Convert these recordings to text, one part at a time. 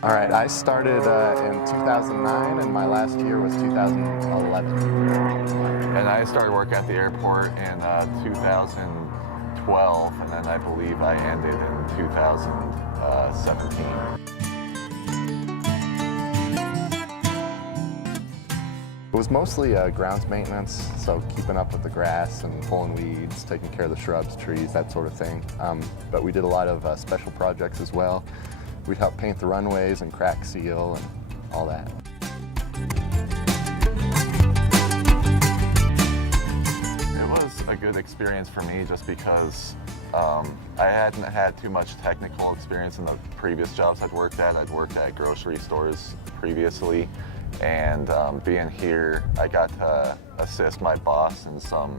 All right, I started in 2009 and my last year was 2011. And I started working at the airport in 2012, and then I believe I ended in 2017. It was mostly grounds maintenance, so keeping up with the grass and pulling weeds, taking care of the shrubs, trees, that sort of thing. But we did a lot of special projects as well. We'd help paint the runways and crack seal and all that. It was a good experience for me just because I hadn't had too much technical experience in the previous jobs I'd worked at. I'd worked at grocery stores previously, and being here, I got to assist my boss in some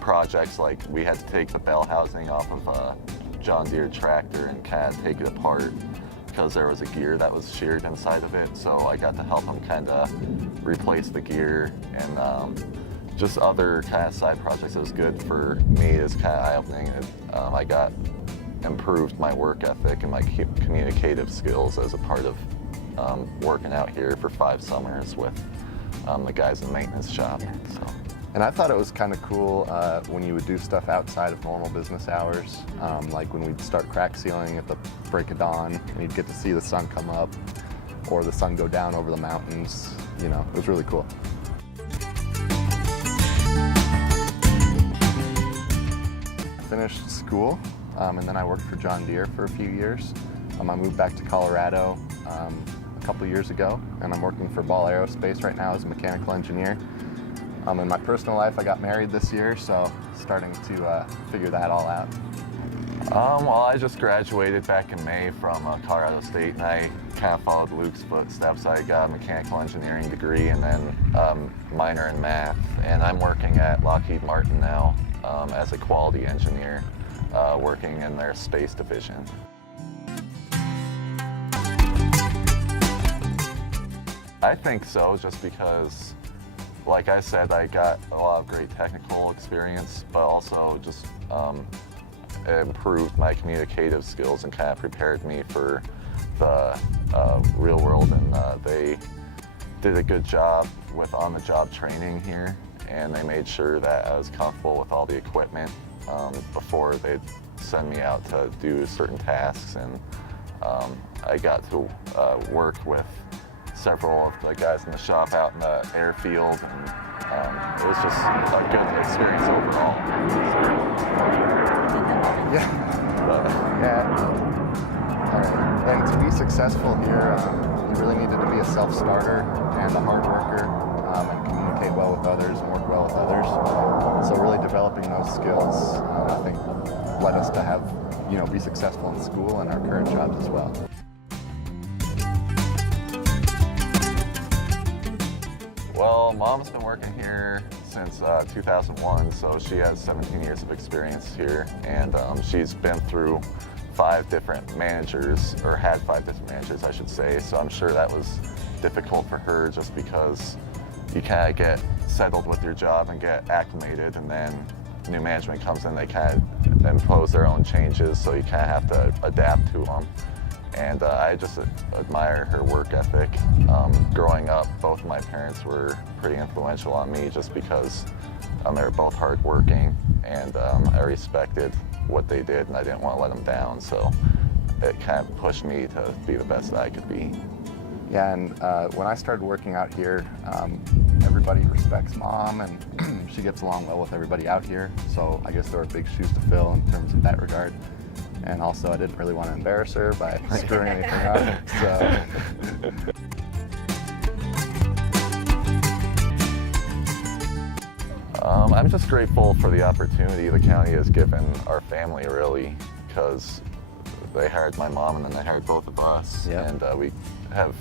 projects, like we had to take the bell housing off of a John Deere tractor and kind of take it apart because there was a gear that was sheared inside of it. So I got to help him kind of replace the gear, and just other kind of side projects. That was good for me. It's kind of eye-opening. I got improved my work ethic and my communicative skills as a part of working out here for 5 summers with the guys in the maintenance shop. So. And I thought it was kind of cool when you would do stuff outside of normal business hours, like when we'd start crack sealing at the break of dawn, and you'd get to see the sun come up or the sun go down over the mountains. You know, it was really cool. I finished school, and then I worked for John Deere for a few years. I moved back to Colorado a couple years ago, and I'm working for Ball Aerospace right now as a mechanical engineer. In my personal life, I got married this year, so starting to figure that all out. Well, I just graduated back in May from Colorado State, and I kind of followed Luke's footsteps. I got a mechanical engineering degree and then minor in math, and I'm working at Lockheed Martin now as a quality engineer, working in their space division. I think so, just because, like I said, I got a lot of great technical experience, but also just improved my communicative skills and kind of prepared me for the real world. And they did a good job with on-the-job training here, and they made sure that I was comfortable with all the equipment before they'd send me out to do certain tasks. And I got to work with several of the guys in the shop out in the airfield, and it was just a good experience overall. Yeah. Yeah. All right. And to be successful here, you really needed to be a self-starter and a hard worker, and communicate well with others and work well with others. So really developing those skills, I think, led us to have, be successful in school and our current jobs as well. Well, Mom's been working here since 2001, so she has 17 years of experience here, and she's been through 5 different managers, or had 5 different managers, I should say, so I'm sure that was difficult for her just because you kind of get settled with your job and get acclimated, and then new management comes in, they kind of impose their own changes, so you kind of have to adapt to them. And I just admire her work ethic. Growing up, both of my parents were pretty influential on me just because they were both hardworking, and I respected what they did, and I didn't want to let them down. So it kind of pushed me to be the best that I could be. Yeah, and when I started working out here, everybody respects Mom, and she gets along well with everybody out here. So I guess there were big shoes to fill in terms of that regard. And also, I didn't really want to embarrass her by screwing anything up, so. I'm just grateful for the opportunity the county has given our family, really, because they hired my mom and then they hired both of us. Yeah. And we have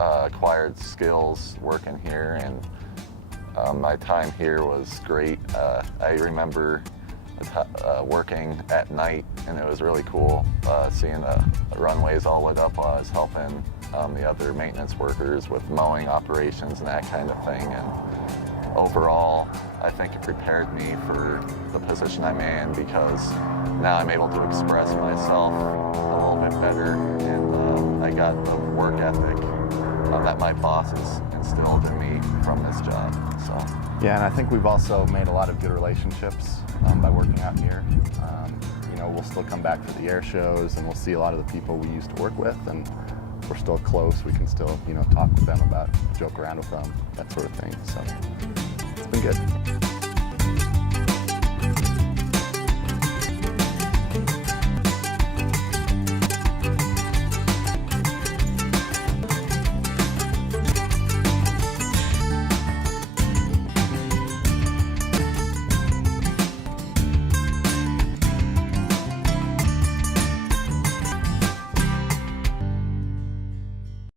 acquired skills working here, and my time here was great. I remember working at night, and it was really cool seeing the runways all lit up while I was helping the other maintenance workers with mowing operations and that kind of thing. And overall, I think it prepared me for the position I'm in, because now I'm able to express myself a little bit better, and I got the work ethic that my bosses instilled in me from this job. So. Yeah, and I think we've also made a lot of good relationships by working out here. You know, we'll still come back for the air shows, and we'll see a lot of the people we used to work with, and we're still close. We can still, you know, talk with them about, joke around with them, that sort of thing. So it's been good.